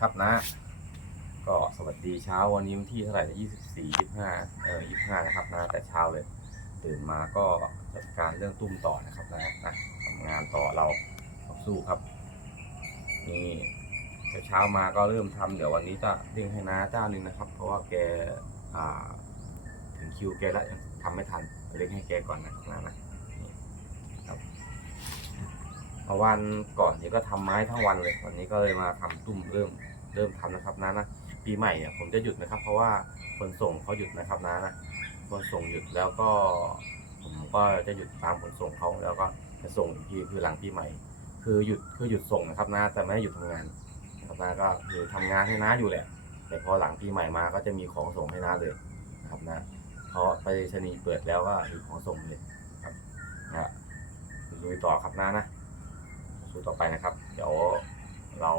ครับนะก็สวัสดีเช้าวันนี้วันที่เท่าไหร่24 25นะครับนะแต่เช้าเลยตื่นมาก็จัดการเรื่องตุ้มต่อนะครับนะทำงานต่อเราสู้ครับนี่เช้ามาก็เริ่มทำเดี๋ยววันนี้จะเร่งให้น้าเจ้านึงนะครับเพราะว่าแกอ่าถึงคิวแกแล้วยังทำไม่ทันเร่งให้แกก่อนนะครับเมื่อวันก่อนนี้ก็ทำไม้ทั้งวันเลยวันนี้ก็เลยมาทำตุ้มเริ่มทำนะครับนะปีใหม่เนี่ยผมจะหยุดนะครับเพราะว่าขนส่งเขาหยุดนะครับนะขนส่งหยุดแล้วก็ผมก็จะหยุดตามขนส่งเขาแล้วก็จะส่งอีกทีคือหลังปีใหม่คือหยุดส่งนะครับนะแต่ไม่ได้หยุดทำงานนะครับนะก็คือทำงานให้น้าอยู่แหละแต่พอหลังปีใหม่มาก็จะมีของส่งให้น้าเลยนะครับนะเพราะไปรษณีย์เปิดแล้วก็มีของส่งเลยครับนะลุยต่อครับนะสู้ต่อไปนะครับเดี๋ยวเรา